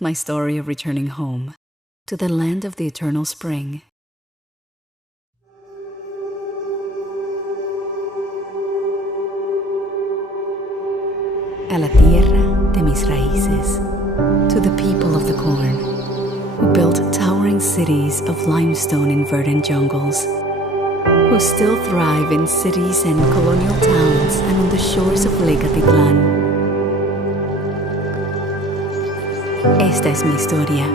my story of returning home to the land of the eternal spring. A la tierra de mis raíces, to the people of the corn, who built towering cities of limestone in verdant jungles, who still thrive in cities and colonial towns and on the shores of Lake Atitlán. Esta es mi historia,